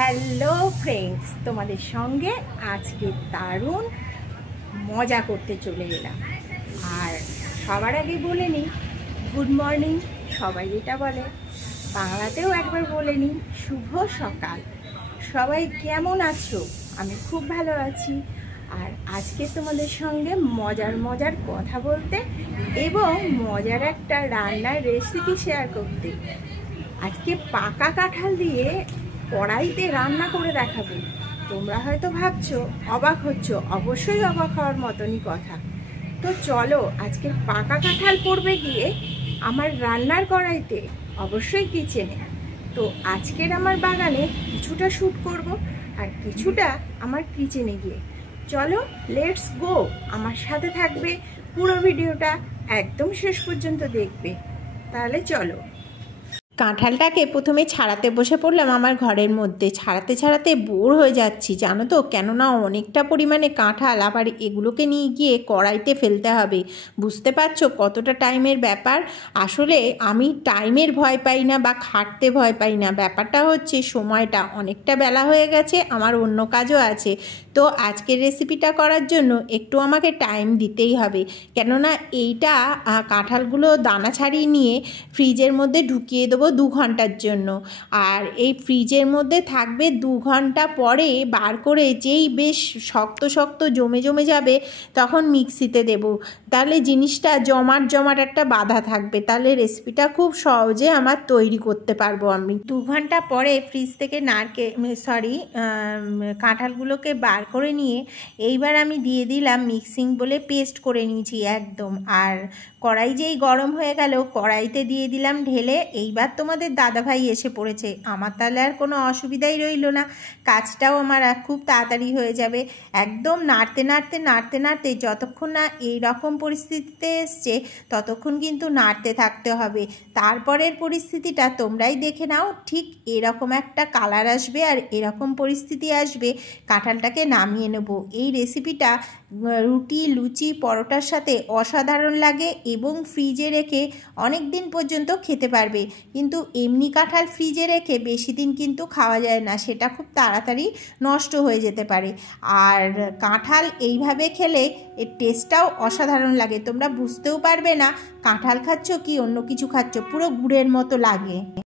Hello friends, তোমাদের সঙ্গে আজকে দারুণ মজা করতে চলে এলাম। আর সবার আগে বলে নিই গুড মর্নিং। সবাই যেটা বলে বাংলাতেও একবার বলে নিই শুভ সকাল। সবাই কেমন আছো? আমি খুব ভালো আছি। আর আজকে তোমাদের সঙ্গে মজার কথা বলতে এবং মজার একটা রান্নার রেসিপি শেয়ার করতে আজকে পাকা কাঁঠাল দিয়ে কড়াইতে রান্না করে দেখাবো। তোমরা হয়তো ভাবছো, অবাক হচ্ছ, অবশ্যই অবাক হওয়ার মতনই কথা। তো চলো আজকে পাকা কাঁঠাল পড়বে গিয়ে আমার রান্নার কড়াইতে, অবশ্যই কিচেনে। তো আজকের আমার বাগানে কিছুটা শ্যুট করব আর কিছুটা আমার কিচেনে গিয়ে। চলো লেটস গো, আমার সাথে থাকবে, পুরো ভিডিওটা একদম শেষ পর্যন্ত দেখবে। তাহলে চলো। কাঁঠালটাকে প্রথমে ছাড়াতে বসে পড়লাম আমার ঘরের মধ্যে। ছাড়াতে বোর হয়ে যাচ্ছি, জানো তো, কেননা অনেকটা পরিমাণে কাঁঠাল, আবার এগুলোকে নিয়ে গিয়ে কড়াইতে ফেলতে হবে। বুঝতে পারছো কতটা টাইমের ব্যাপার। আসলে আমি টাইমের ভয় পাই না বা খাটতে ভয় পাই না, ব্যাপারটা হচ্ছে সময়টা অনেকটা বেলা হয়ে গেছে, আমার অন্য কাজও আছে। তো আজকের রেসিপিটা করার জন্য একটু আমাকে টাইম দিতেই হবে, কেননা এইটা কাঁঠালগুলো দানা ছাড়িয়ে নিয়ে ফ্রিজের মধ্যে ঢুকিয়ে দেবো 2 ঘন্টার জন্য। আর এই ফ্রিজের মধ্যে থাকবে 2 ঘন্টা পরে বার করে যেই বেশ শক্ত জমে যাবে, তখন মিক্সিতে দেব। তাহলে জিনিসটা জমাট একটা বাধা থাকবে, তাহলে রেসিপিটা খুব সহজে আমার তৈরি করতে পারবো আমি। 2 ঘন্টা পরে ফ্রিজ থেকে কাঁঠালগুলোকে বার করে নিয়ে এইবার আমি দিয়ে দিলাম মিক্সিং বলে পেস্ট করে নিয়েছি একদম। আর কড়াই যেই গরম হয়ে গেল, কড়াইতে দিয়ে দিলাম ঢেলে। এইবার তোমাদের দাদাভাই এসে পড়েছে, আমার তাহলে আর কোনো অসুবিধাই রইল না, কাজটাও আমার খুব তাড়াতাড়ি হয়ে যাবে। একদম নাড়তে যতক্ষণ না এই রকম পরিস্থিতিতে এসছে ততক্ষণ কিন্তু নাড়তে থাকতে হবে। তারপরের পরিস্থিতিটা তোমরাই দেখে নাও, ঠিক এরকম একটা কালার আসবে আর এরকম পরিস্থিতি আসবে, কাঁঠালটাকে নামিয়ে নেব। এই রেসিপিটা রুটি, লুচি, পরোটার সাথে অসাধারণ লাগে এবং ফ্রিজে রেখে অনেক দিন পর্যন্ত খেতে পারবে। কিন্তু এমনি কাঁঠাল ফ্রিজে রেখে বেশি দিন কিন্তু খাওয়া যায় না, সেটা খুব তাড়াতাড়ি নষ্ট হয়ে যেতে পারে। আর কাঁঠাল এইভাবে খেলে এর টেস্টটাও অসাধারণ লাগে, তোমরা বুঝতেও পারবে না কাঁঠাল খাচ্ছ কি অন্য কিছু খাচ্ছ, পুরো গুড়ের মতো লাগে।